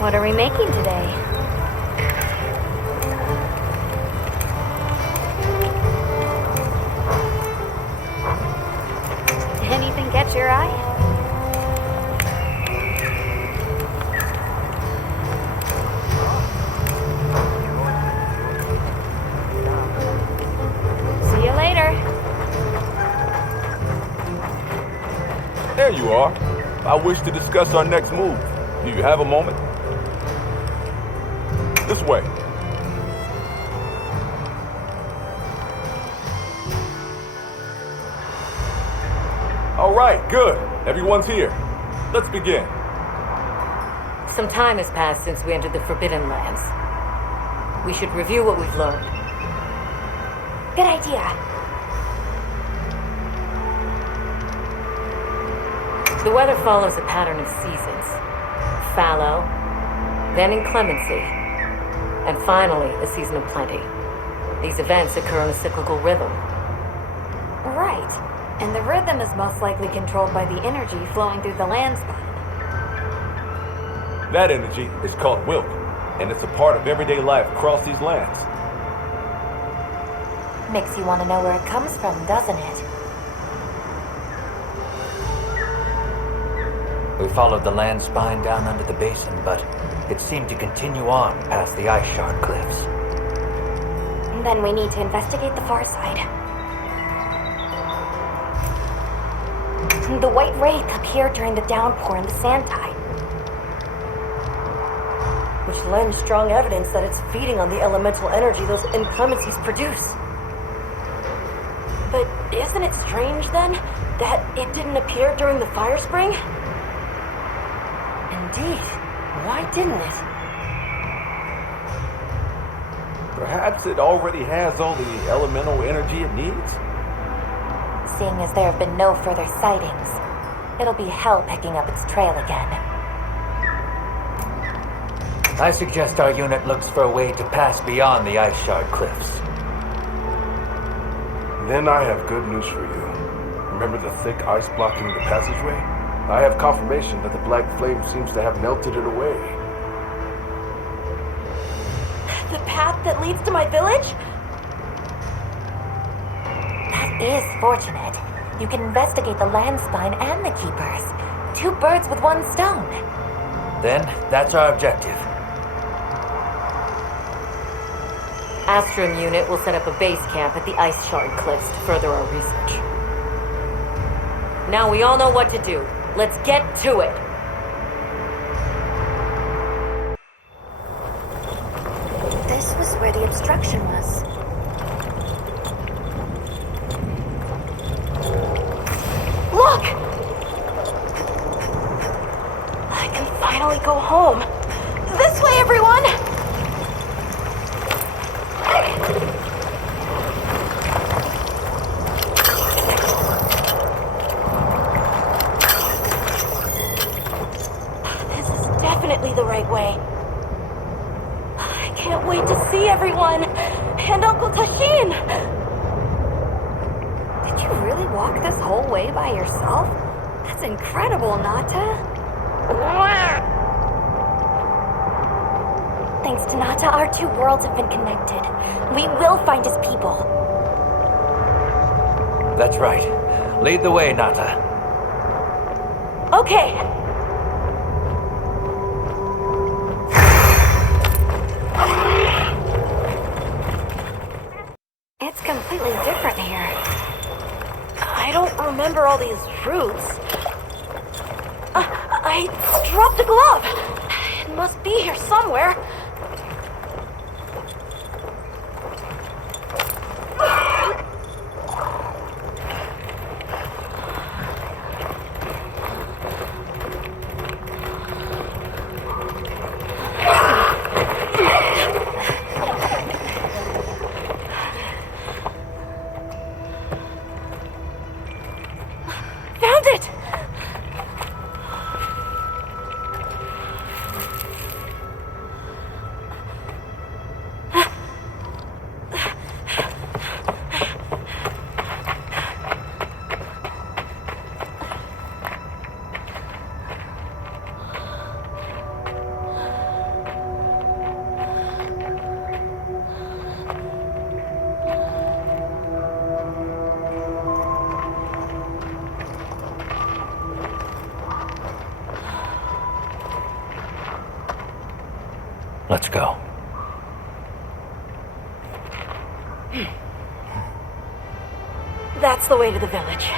What are we making today? Anything catch your eye? See you later. There you are. I wish to discuss our next move. Do you have a moment? This way. All right, good. Everyone's here. Let's begin. Some time has passed since we entered the Forbidden Lands. We should review what we've learned. Good idea. The weather follows a pattern of seasons. Fallow, then inclemency, and finally a season of plenty. These events occur in a cyclical rhythm. Right. And the rhythm is most likely controlled by the energy flowing through the land spine. That energy is called wilt, and it's a part of everyday life across these lands. Makes you want to know where it comes from, doesn't it? We followed the land spine down under the basin, but it seemed to continue on past the ice shard cliffs. Then we need to investigate the far side. The White Wraith appeared during the downpour and the sand tide, Which lends strong evidence that it's feeding on the elemental energy those inclemencies produce. But isn't it strange, then, that it didn't appear during the fire spring? Indeed. Why didn't it? Perhaps it already has all the elemental energy it needs? Seeing as there have been no further sightings, it'll be hell picking up its trail again. I suggest our unit looks for a way to pass beyond the ice shard cliffs. Then I have good news for you. Remember the thick ice blocking the passageway? I have confirmation that the black flame seems to have melted it away. The path that leads to my village? That is fortunate. You can investigate the land spine and the keepers. 2 birds with 1 stone. Then, that's our objective. Astrum unit will set up a base camp at the ice shard cliffs to further our research. Now we all know what to do. Let's get to it. This was where the obstruction was. Look! I can finally go home. This way, everyone! This is definitely the right way. I can't wait to see everyone! And Uncle Tashin! Did you really walk this whole way by yourself? That's incredible, Nata. Thanks to Nata, our 2 worlds have been connected. We will find his people. That's right. Lead the way, Nata. Okay. It's completely different here. I don't remember all these fruits. I dropped a glove. It must be here somewhere. Found it! Let's go. That's the way to the village.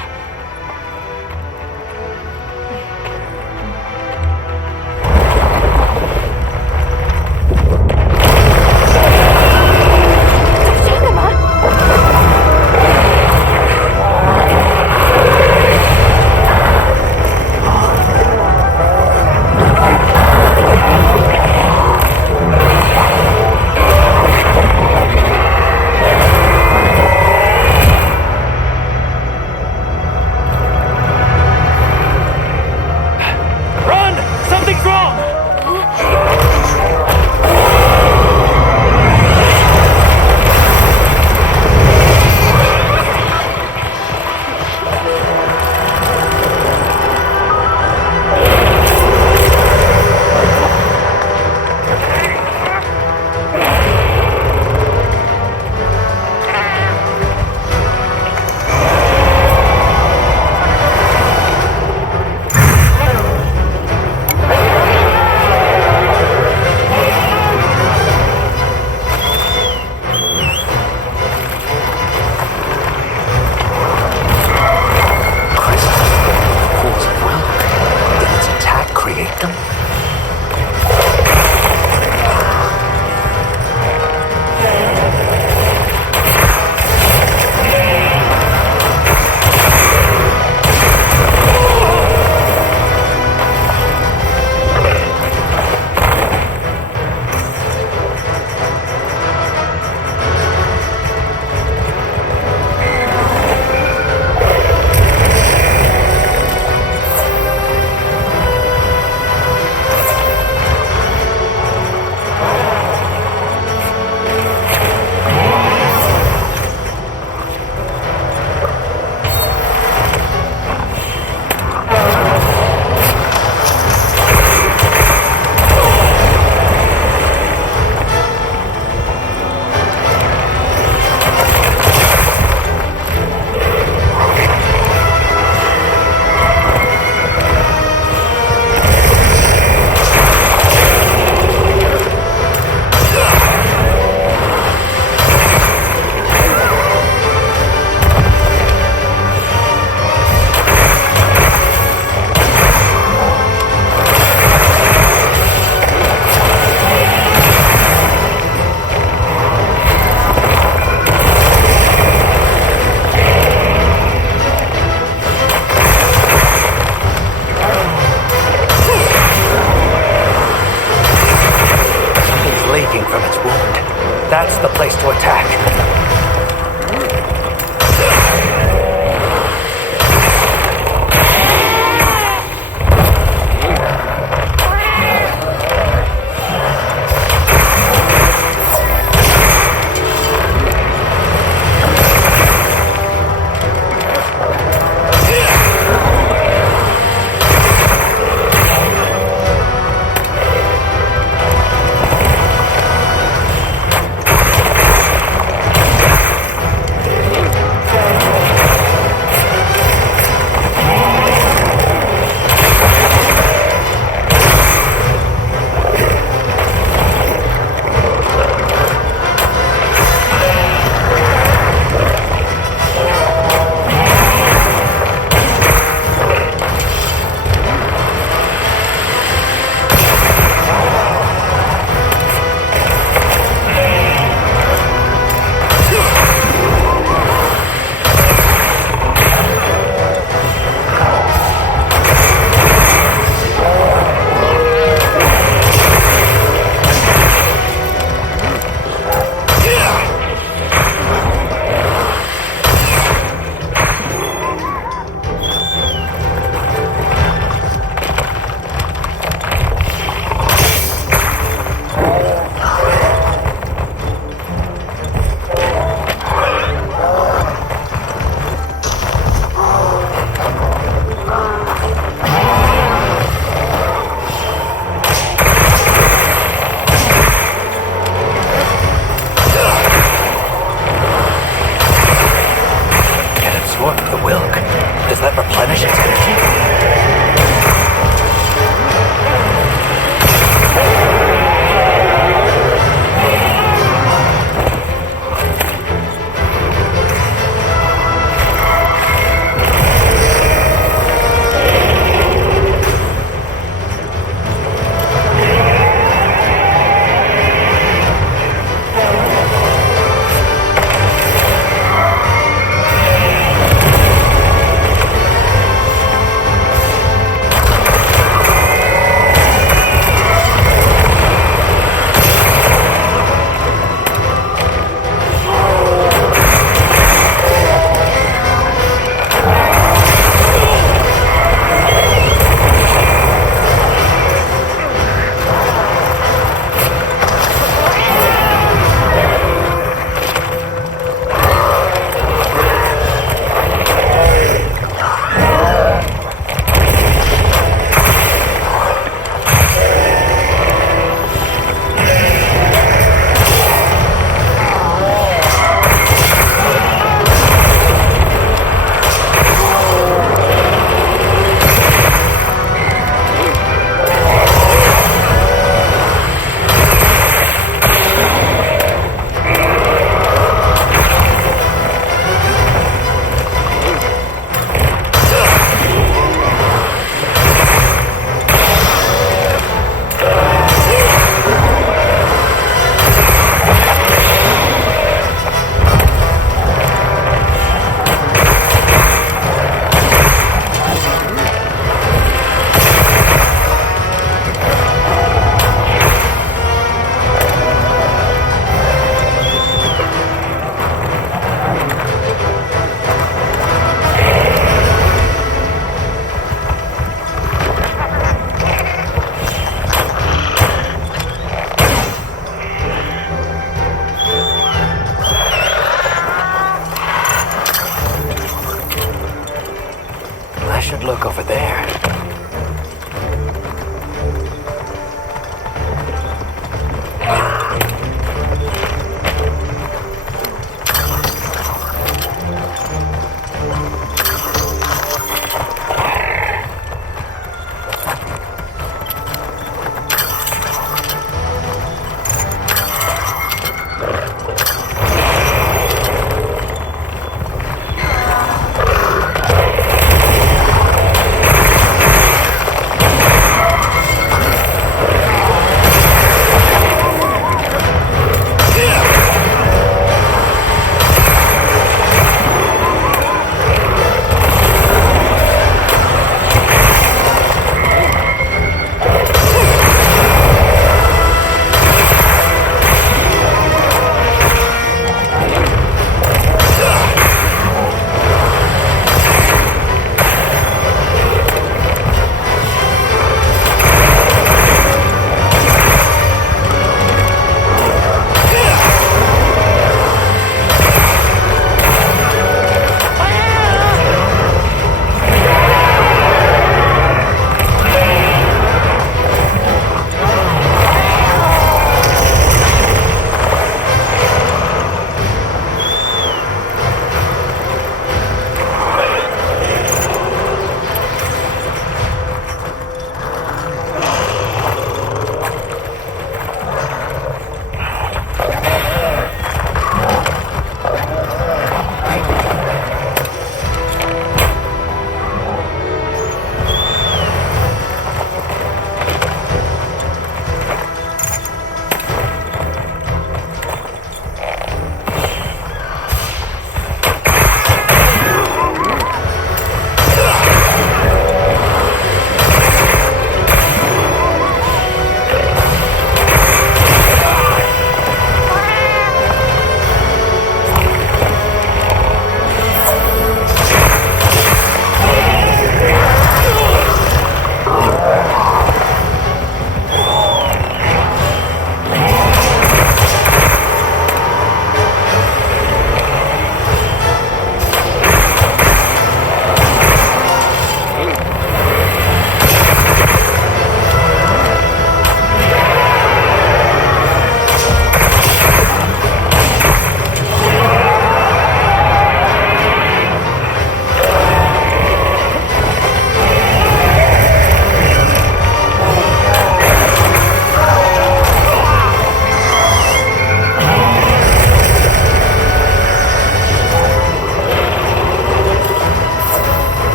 I should look over there.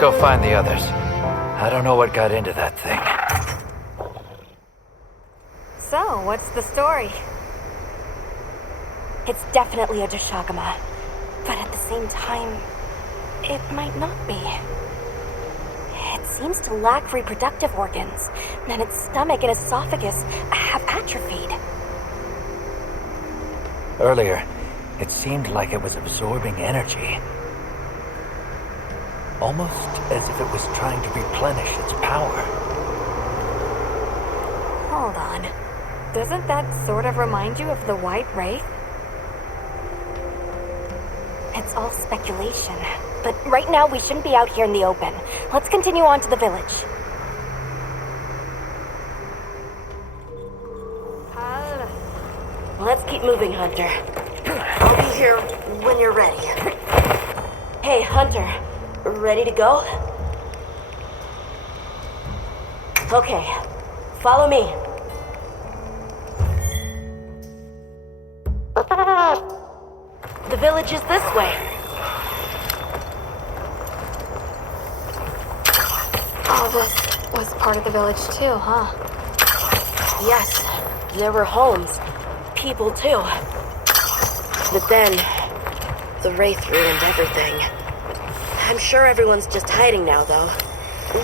go find the others. I don't know what got into that thing. So, what's the story? It's definitely a Doshagama, but at the same time, it might not be. It seems to lack reproductive organs, and its stomach and esophagus have atrophied. Earlier, it seemed like it was absorbing energy. Almost as if it was trying to replenish its power. Hold on. Doesn't that sort of remind you of the White Wraith? It's all speculation, but right now we shouldn't be out here in the open. Let's continue on to the village. Let's keep moving, Hunter. I'll be here when you're ready. Hey, Hunter. Ready to go? Okay. Follow me. The village is this way. Oh, this was part of the village too, huh? Yes, there were homes. People too. But then, the Wraith ruined everything. I'm sure everyone's just hiding now, though.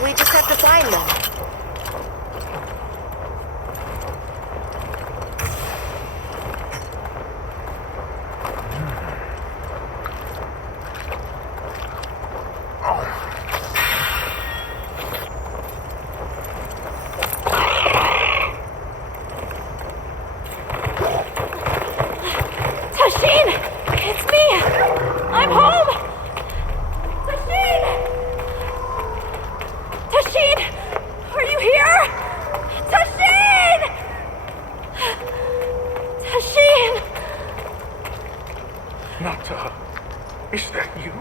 We just have to find them. Nata, is that you?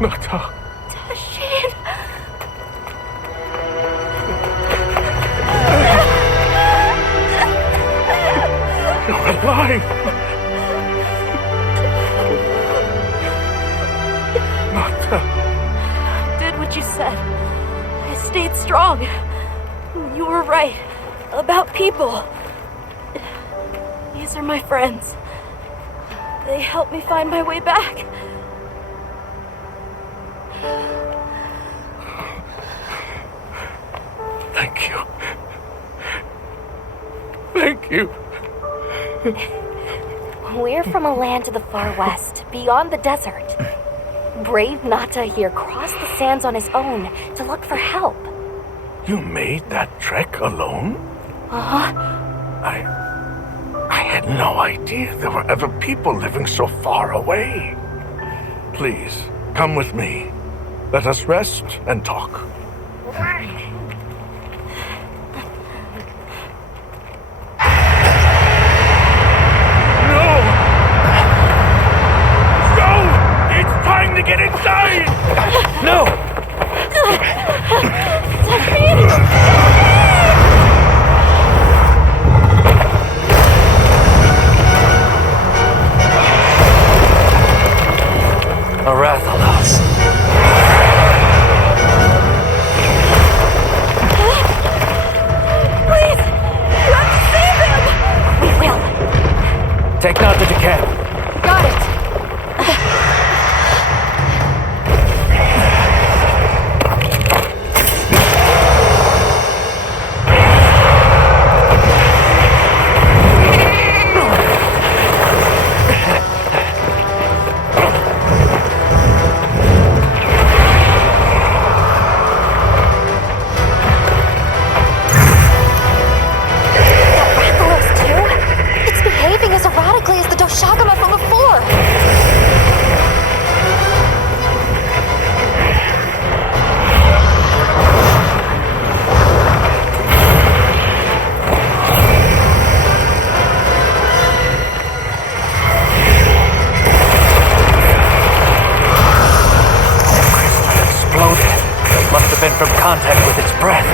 Nata. Tashin! You're alive! Nata. Did what you said. I stayed strong. You were right. About people. These are my friends. They helped me find my way back. Thank you. Thank you. We're from a land to the far west, beyond the desert. Brave Nata here crossed the sands on his own to look for help. You made that trek alone? Uh-huh. I had no idea there were other people living so far away. Please, come with me. Let us rest and talk. To get inside! No! Arathalos. Please! You have to save him! We will. Take Nata to camp. Got it! From contact with its breath.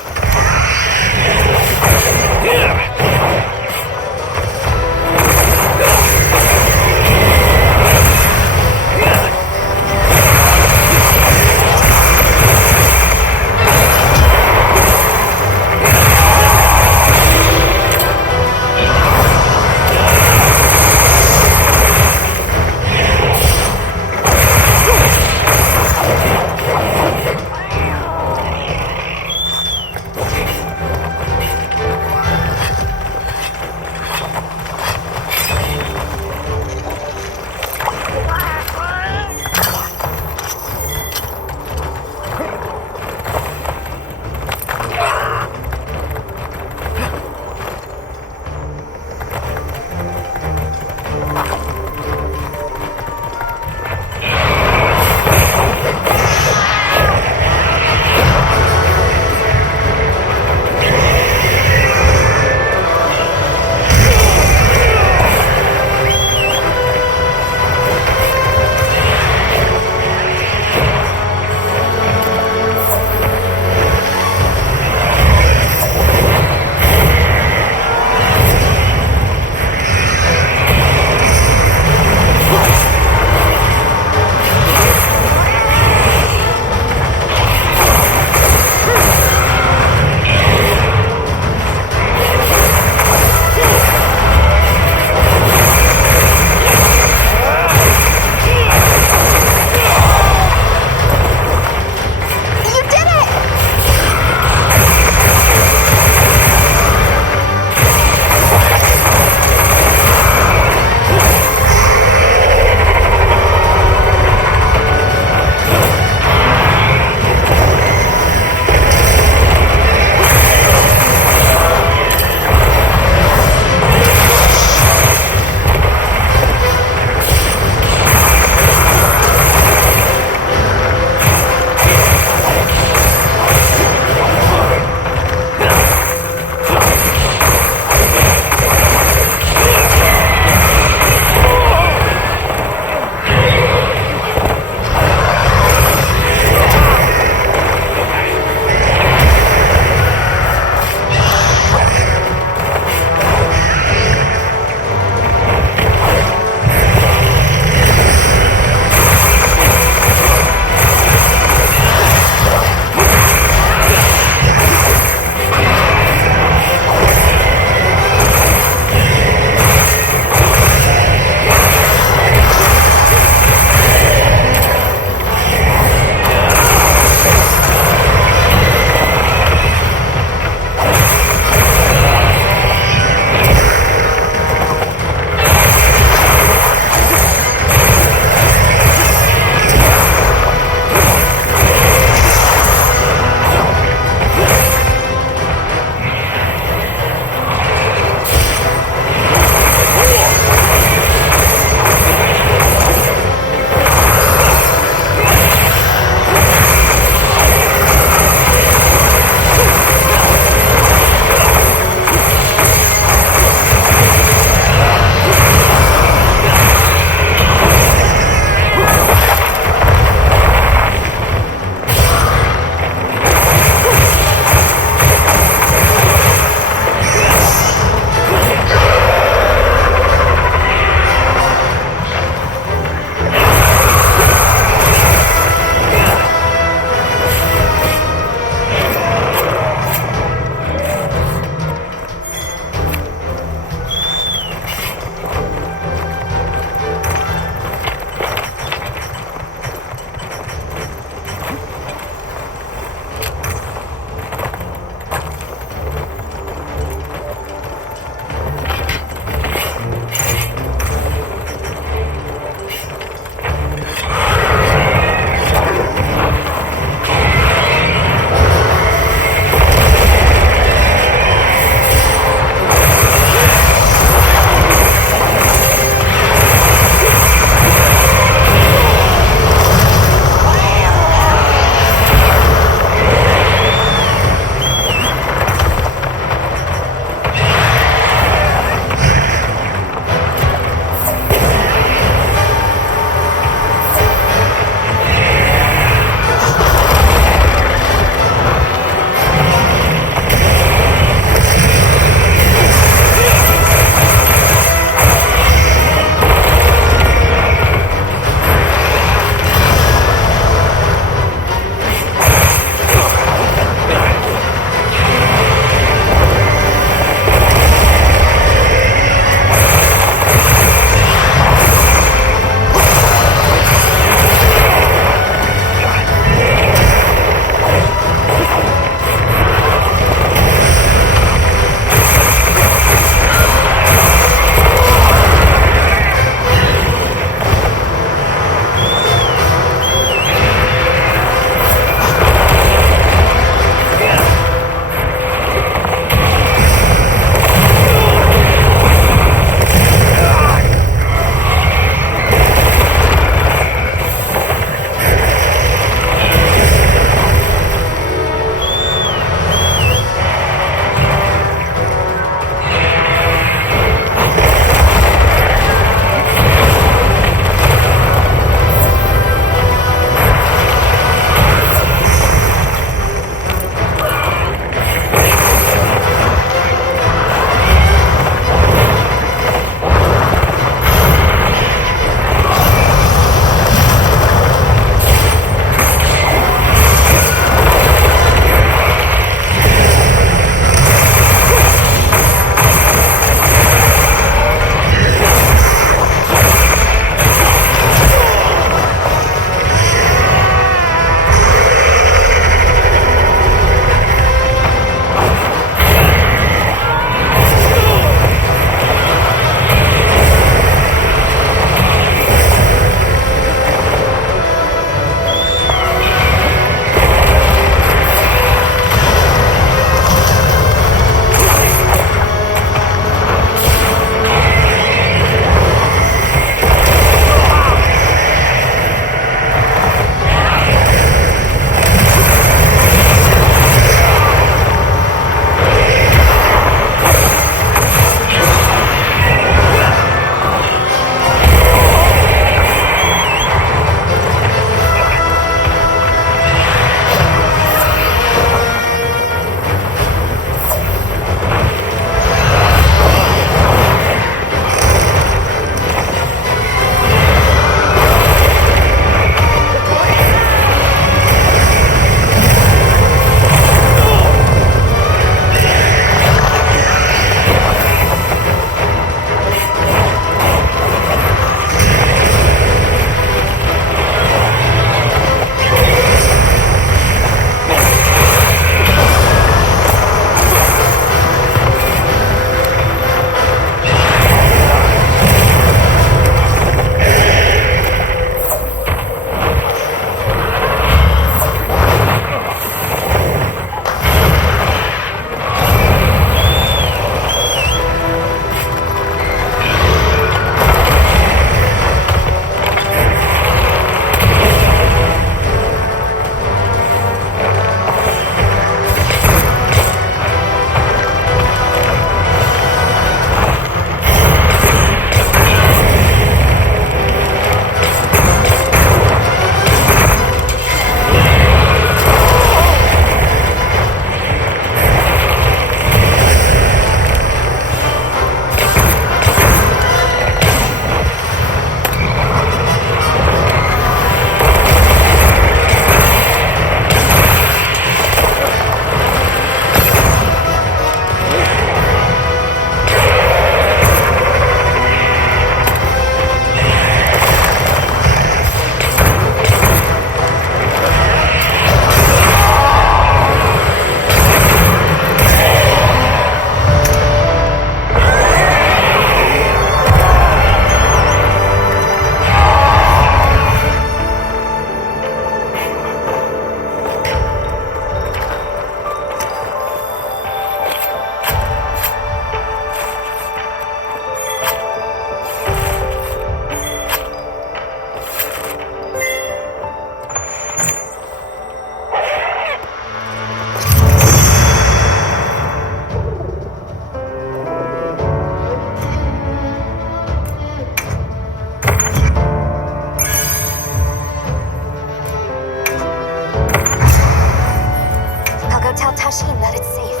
machine that it's safe.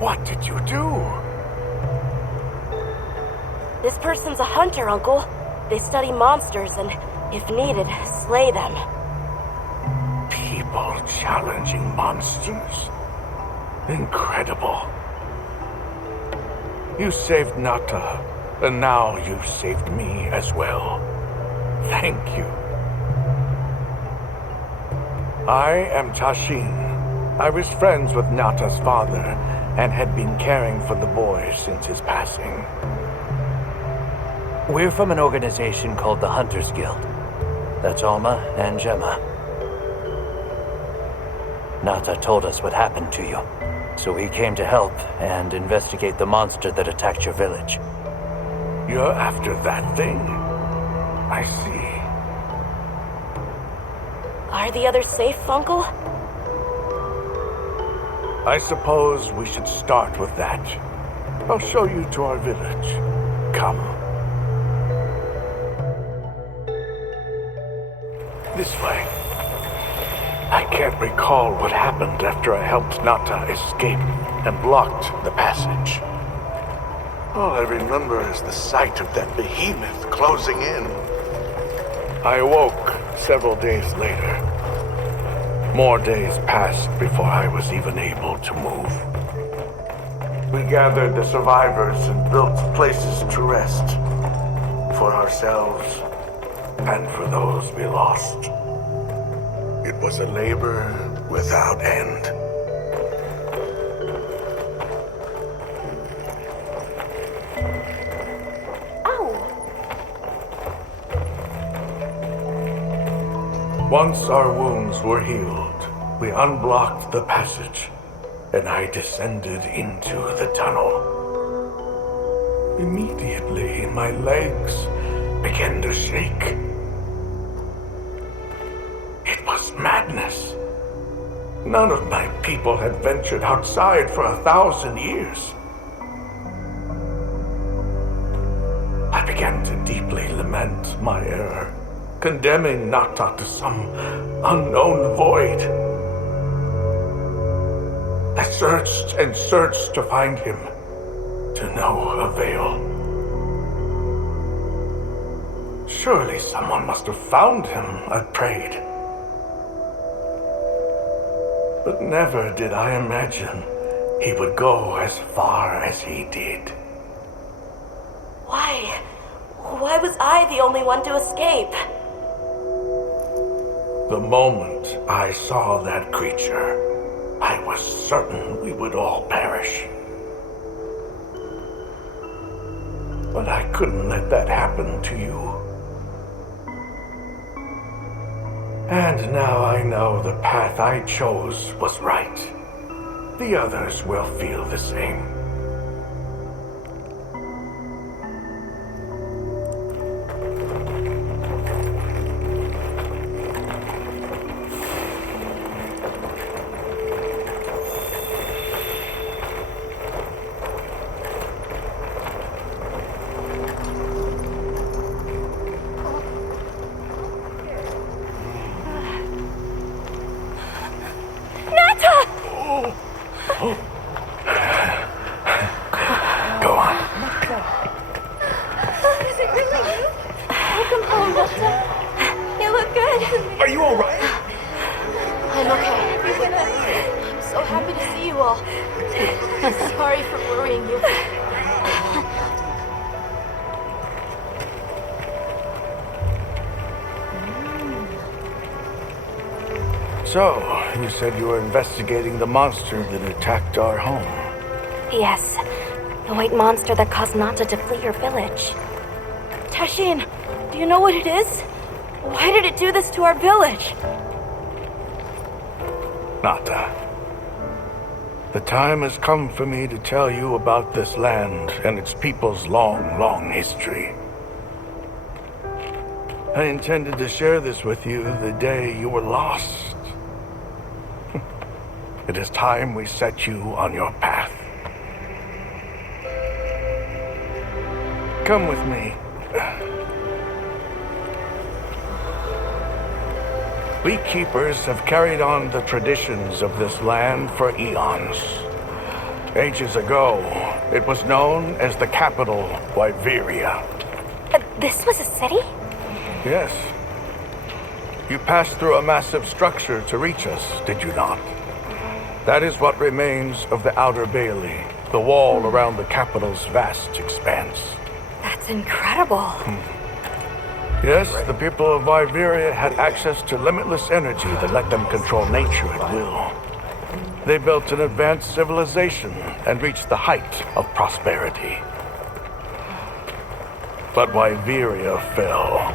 What did you do? This person's a hunter, Uncle. They study monsters and, if needed, slay them. People challenging monsters? Incredible. You saved Nata, and now you've saved me as well. Thank you. I am Tashin. I was friends with Nata's father and had been caring for the boy since his passing. We're from an organization called the Hunters Guild. That's Alma and Gemma. Nata told us what happened to you, so we came to help and investigate the monster that attacked your village. You're after that thing? I see. Are the others safe, Uncle? I suppose we should start with that. I'll show you to our village. Come. This way. I can't recall what happened after I helped Nata escape and blocked the passage. All I remember is the sight of that behemoth closing in. I awoke several days later. More days passed before I was even able to move. We gathered the survivors and built places to rest. For ourselves and for those we lost. It was a labor without end. Once our wounds were healed, we unblocked the passage, and I descended into the tunnel. Immediately, my legs began to shake. It was madness. None of my people had ventured outside for 1,000 years. I began to deeply lament my error, condemning Nata to some unknown void. I searched and searched to find him, to no avail. Surely someone must have found him, I prayed. But never did I imagine he would go as far as he did. Why? Why was I the only one to escape? The moment I saw that creature, I was certain we would all perish. But I couldn't let that happen to you. And now I know the path I chose was right. The others will feel the same. Go on. Is it really you? Welcome home, Nata. You look good. Are you all right? I'm okay. I'm so happy to see you all. Sorry for worrying you. So, you said you were investigating the monster that attacked our home. Yes, the white monster that caused Nata to flee your village. Tashin, do you know what it is? Why did it do this to our village? Nata. The time has come for me to tell you about this land and its people's long, long history. I intended to share this with you the day you were lost. It is time we set you on your path. Come with me. We keepers have carried on the traditions of this land for eons. Ages ago, it was known as the capital, Wyveria. This was a city? Yes. You passed through a massive structure to reach us, did you not? That is what remains of the Outer Bailey, the wall around the capital's vast expanse. That's incredible. Yes, the people of Wyveria had access to limitless energy that let them control nature at will. They built an advanced civilization and reached the height of prosperity. But Wyveria fell.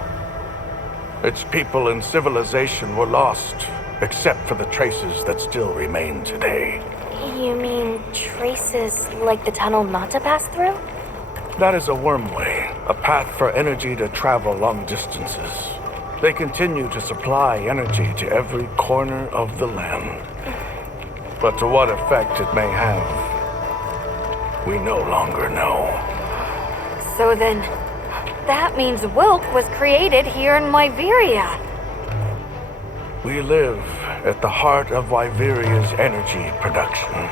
Its people and civilization were lost, except for the traces that still remain today. You mean traces like the tunnel Nata passed through? That is a wormway, a path for energy to travel long distances. They continue to supply energy to every corner of the land. But to what effect it may have, we no longer know. So then, that means Wilk was created here in Wyveria. We live at the heart of Wyveria's energy production.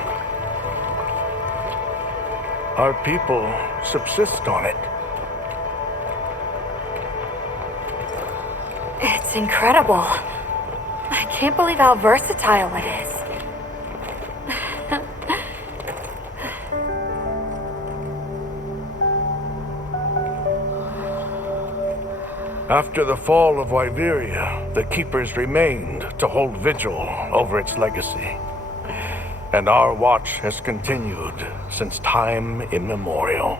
Our people subsist on it. It's incredible. I can't believe how versatile it is. After the fall of Wyveria, the Keepers remained to hold vigil over its legacy. And our watch has continued since time immemorial.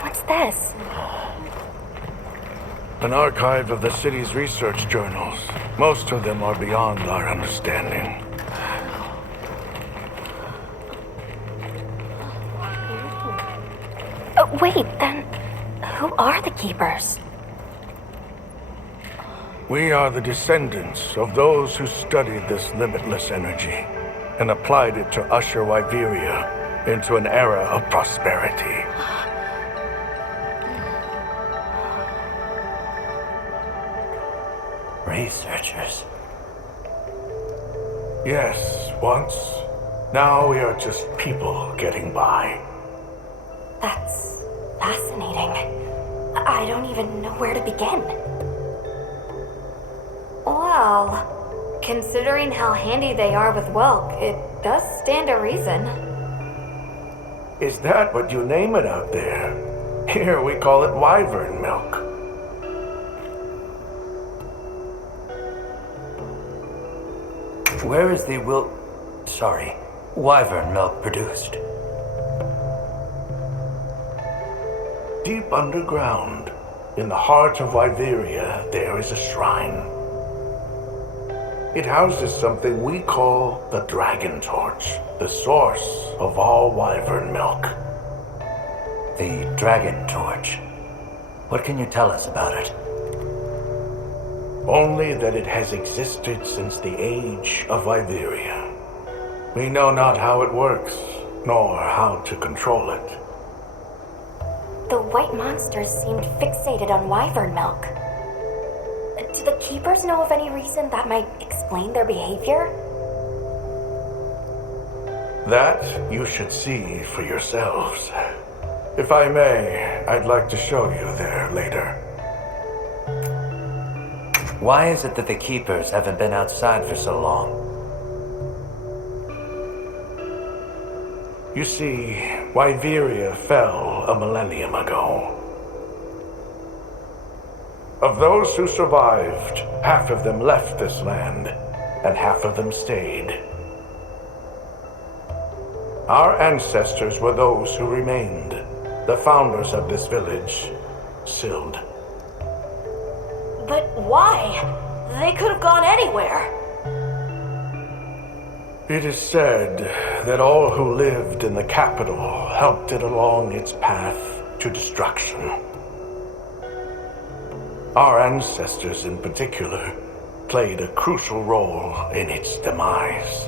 What's this? An archive of the city's research journals. Most of them are beyond our understanding. Wait, then who are the Keepers? We are the descendants of those who studied this limitless energy and applied it to usher Wyveria into an era of prosperity. Researchers. Yes, once. Now we are just people getting by. That's fascinating. I don't even know where to begin. Well, considering how handy they are with Wilk, it does stand to reason. Is that what you name it out there? Here we call it wyvern milk. Where is the wyvern milk produced? Deep underground, in the heart of Wyveria, there is a shrine. It houses something we call the Dragon Torch, the source of all wyvern milk. The Dragon Torch. What can you tell us about it? Only that it has existed since the age of Wyveria. We know not how it works, nor how to control it. The white monsters seemed fixated on wyvern milk. Do the Keepers know of any reason that might explain their behavior? That you should see for yourselves. If I may, I'd like to show you there later. Why is it that the Keepers haven't been outside for so long? You see, Wyveria fell a millennium ago. Of those who survived, half of them left this land, and half of them stayed. Our ancestors were those who remained, the founders of this village, Sild. But why? They could have gone anywhere. It is said that all who lived in the capital helped it along its path to to destruction. Our ancestors in particular played a crucial role in its demise.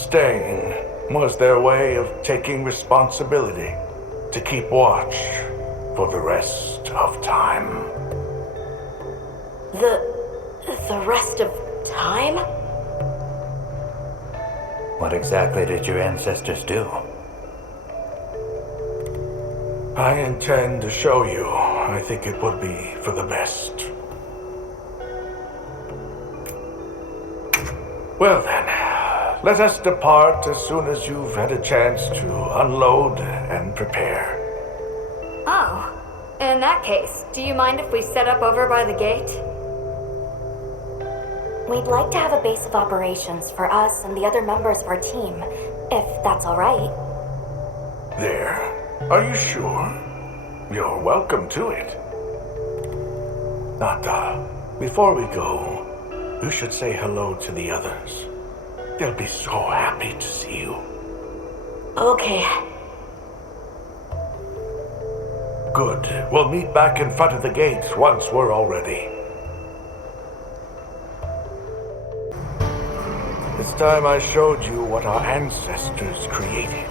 Staying was their way of taking responsibility to keep watch for the rest of time. The rest of time? What exactly did your ancestors do? I intend to show you. I think it would be for the best. Well then, let us depart as soon as you've had a chance to unload and prepare. Oh, in that case, do you mind if we set up over by the gate? We'd like to have a base of operations for us and the other members of our team, if that's all right. There. Are you sure? You're welcome to it. Nata, before we go, you should say hello to the others. They'll be so happy to see you. Okay. Good. We'll meet back in front of the gate once we're all ready. It's time I showed you what our ancestors created.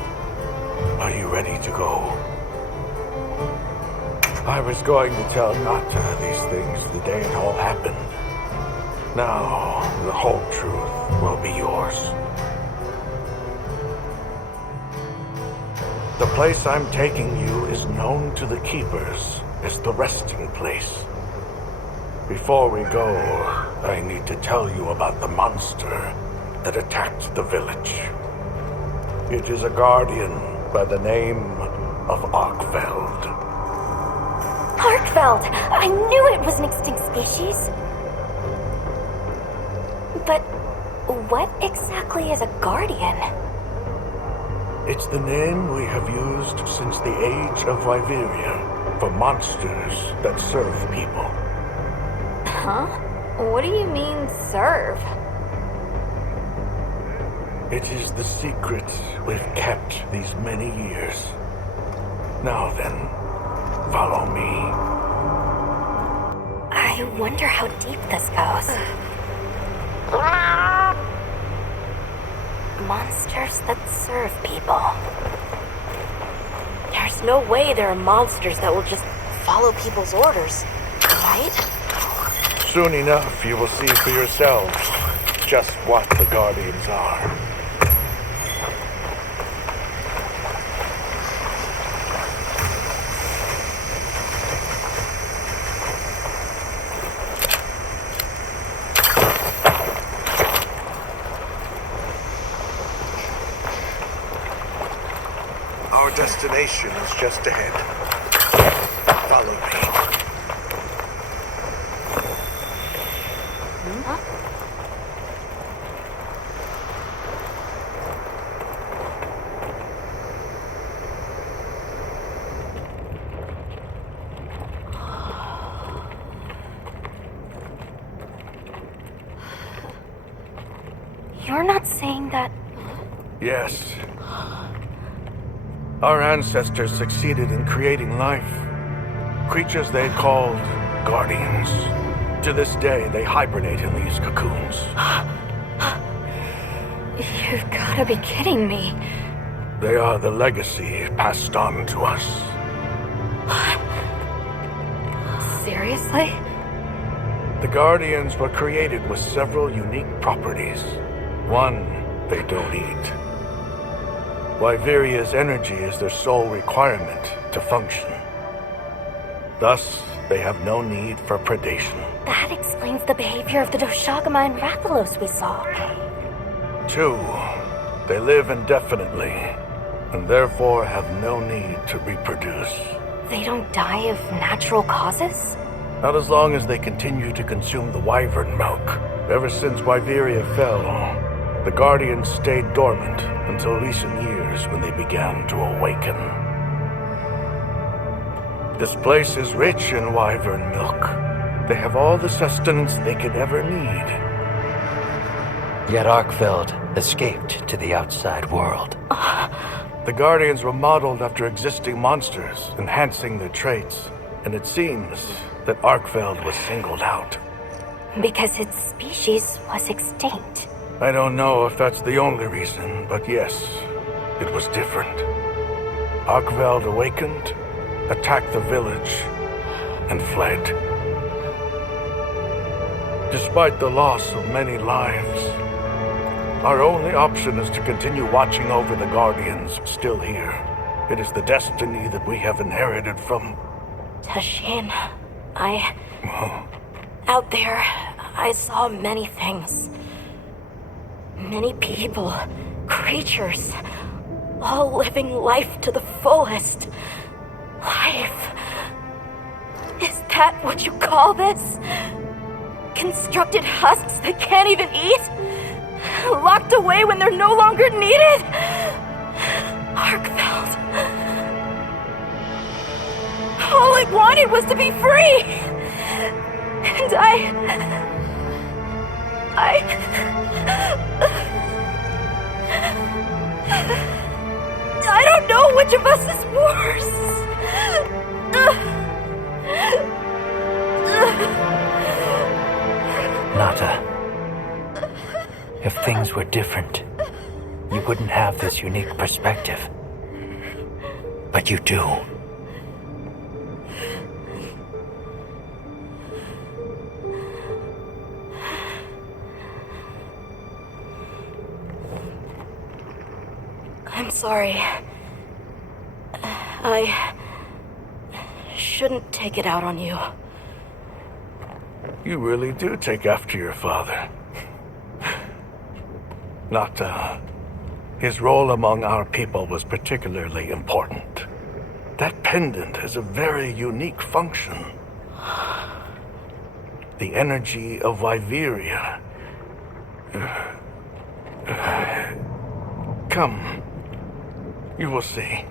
Are you ready to go? I was going to tell Nata these things the day it all happened. Now, the whole truth will be yours. The place I'm taking you is known to the Keepers as the resting place. Before we go, I need to tell you about the monster that attacked the village. It is a guardian by the name of Arkveld. Arkveld! I knew it was an extinct species! But what exactly is a guardian? It's the name we have used since the age of Wyveria for monsters that serve people. Huh? What do you mean, serve? It is the secret we've kept these many years. Now then, follow me. I wonder how deep this goes. Monsters that serve people. There's no way there are monsters that will just follow people's orders, right? Soon enough, you will see for yourselves just what the Guardians are. Our destination is just ahead. Follow me. You're not saying that... Yes. Our ancestors succeeded in creating life. Creatures they called guardians. To this day, they hibernate in these cocoons. You've gotta be kidding me. They are the legacy passed on to us. Seriously? The Guardians were created with several unique properties. One, they don't eat. Wyveria's energy is their sole requirement to function. Thus, they have no need for predation. That explains the behavior of the Doshagama and Rathalos we saw. Two, they live indefinitely, and therefore have no need to reproduce. They don't die of natural causes? Not as long as they continue to consume the wyvern milk. Ever since Wyveria fell, the Guardians stayed dormant until recent years when they began to awaken. This place is rich in wyvern milk. They have all the sustenance they could ever need. Yet Arkveld escaped to the outside world. The Guardians were modeled after existing monsters, enhancing their traits. And it seems that Arkfeld was singled out. Because its species was extinct. I don't know if that's the only reason, but yes, it was different. Arkveld awakened, attacked the village, and fled. Despite the loss of many lives, our only option is to continue watching over the Guardians still here. It is the destiny that we have inherited from... Tashin, out there, I saw many things. Many people, creatures, all living life to the fullest. Life. Is that what you call this? Constructed husks that can't even eat? Locked away when they're no longer needed? Arkfeld. All I wanted was to be free! And I don't know which of us is worse. Nata, if things were different, you wouldn't have this unique perspective. But you do. I'm sorry. I shouldn't take it out on you. You really do take after your father. Nata, his role among our people was particularly important. That pendant has a very unique function. The energy of Wyveria. Come. You will see.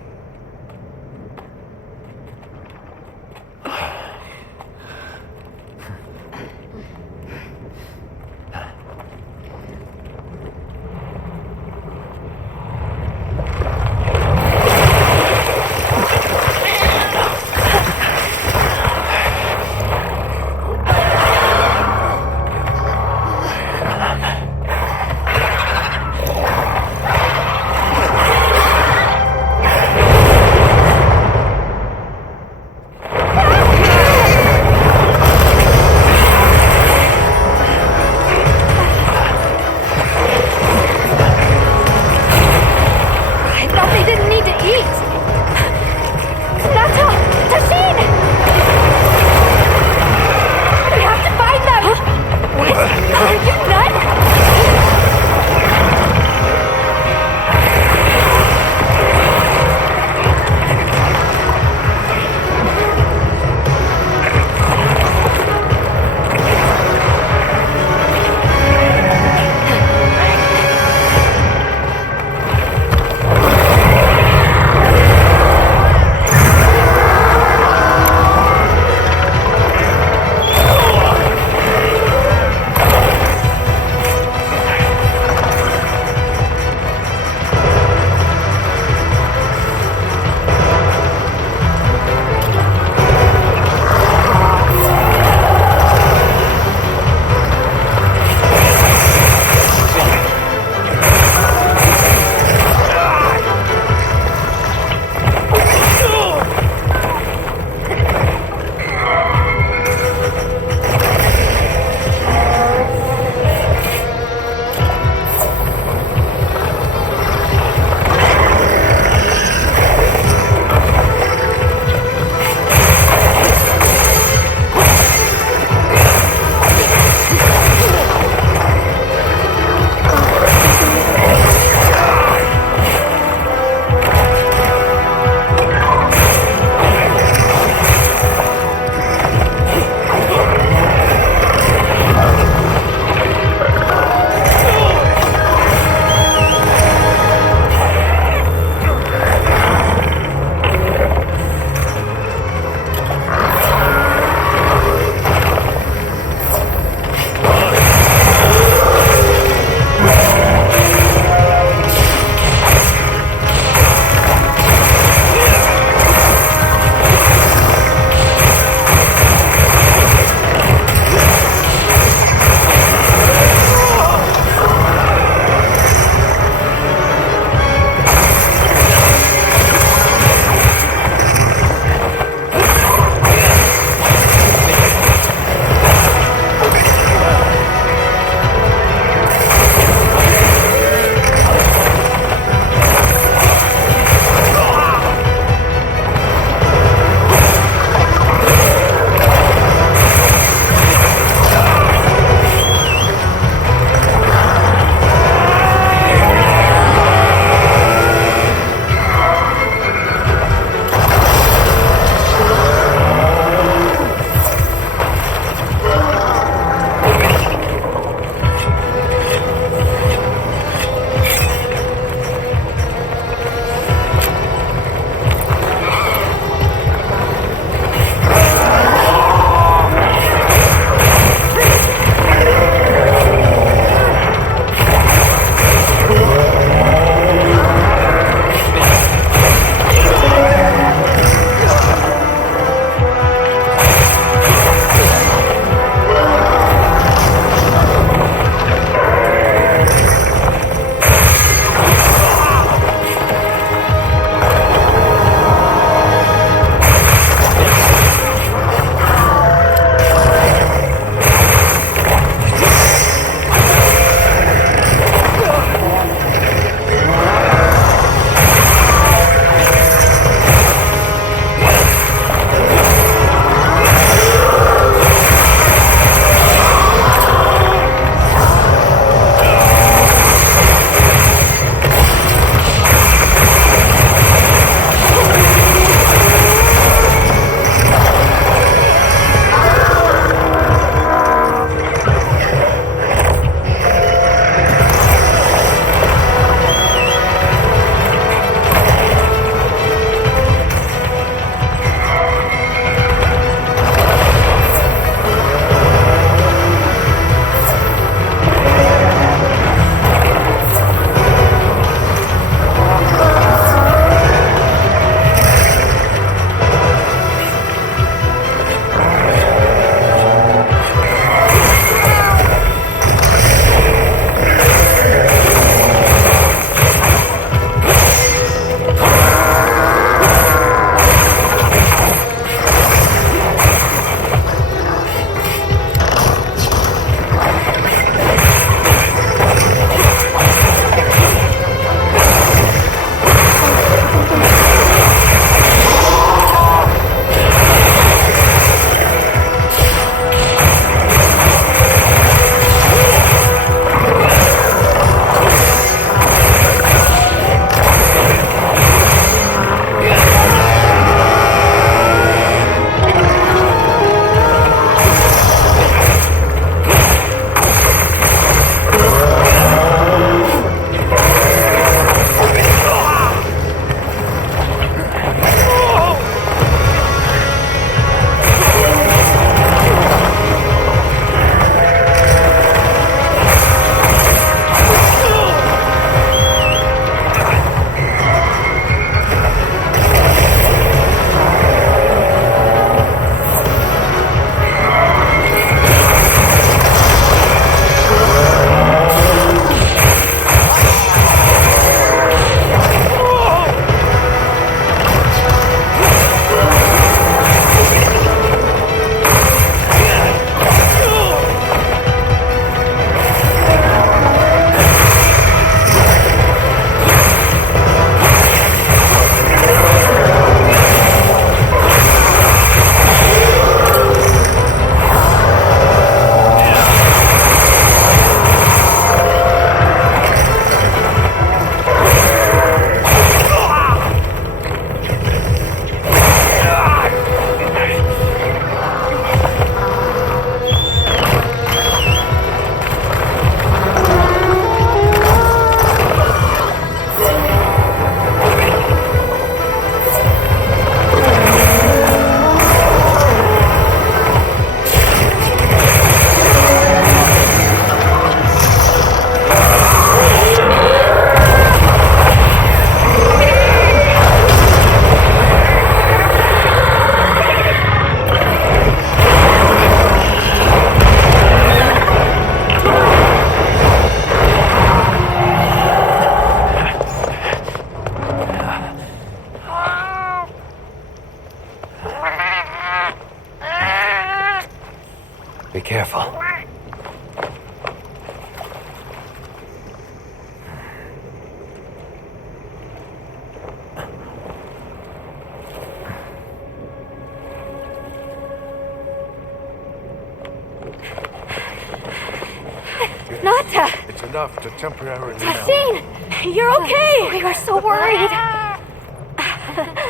Nata! It's enough to temporarily Tashine! You're okay! We were so worried.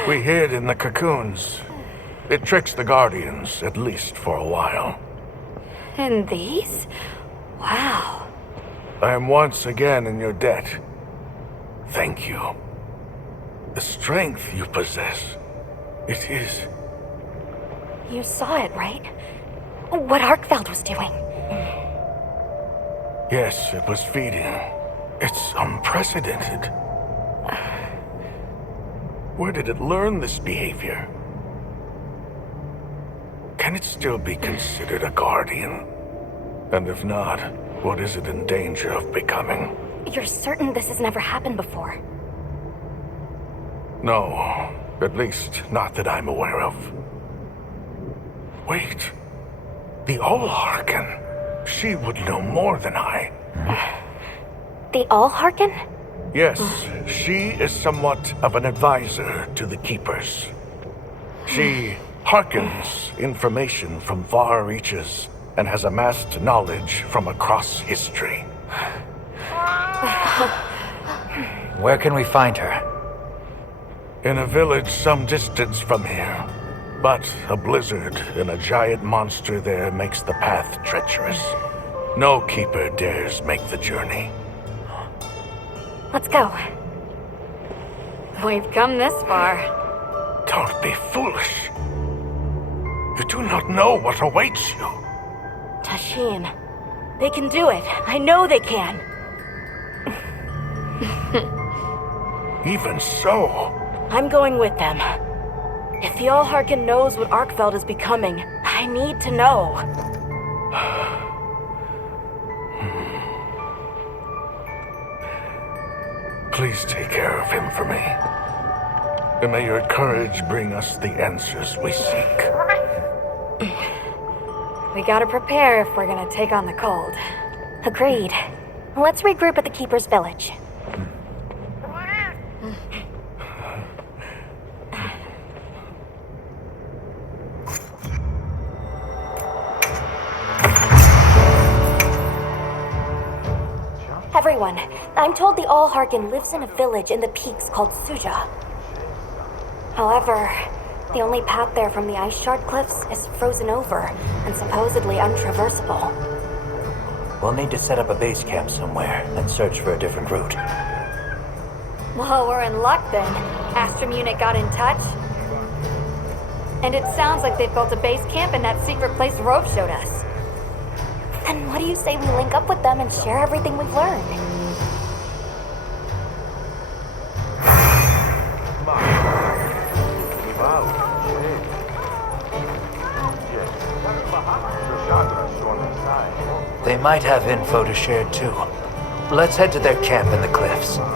We hid in the cocoons. It tricks the Guardians, at least for a while. And these? Wow. I am once again in your debt. Thank you. The strength you possess, it is... You saw it, right? What Arkfeld was doing. Yes, it was feeding. It's unprecedented. Where did it learn this behavior? Can it still be considered a Guardian? And if not, what is it in danger of becoming? You're certain this has never happened before? No, at least not that I'm aware of. Wait, the Allharken. She would know more than I. The Allharken? Yes, she is somewhat of an advisor to the Keepers. She hearkens information from far reaches and has amassed knowledge from across history. Where can we find her? In a village some distance from here. But a blizzard and a giant monster there makes the path treacherous. No Keeper dares make the journey. Let's go. We've come this far. Don't be foolish. You do not know what awaits you. Tashine. They can do it. I know they can. Even so, I'm going with them. If the Allharken knows what Arkfeld is becoming, I need to know. please take care of him for me. And may your courage bring us the answers we seek. We gotta prepare if we're gonna take on the cold. Agreed. Let's regroup at the Keeper's Village. Everyone, I'm told the Allharken lives in a village in the peaks called Suja. However, the only path there from the ice shard cliffs is frozen over and supposedly untraversable. We'll need to set up a base camp somewhere and search for a different route. Well, we're in luck then. Astrum unit got in touch. And it sounds like they've built a base camp in that secret place Rove showed us. Then what do you say we link up with them and share everything we've learned? They might have info to share too. Let's head to their camp in the cliffs.